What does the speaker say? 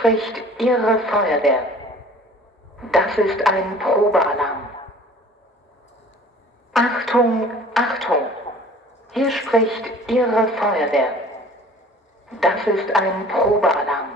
spricht Ihre Feuerwehr. Das ist ein Probealarm. Achtung, Achtung! Hier spricht Ihre Feuerwehr. Das ist ein Probealarm.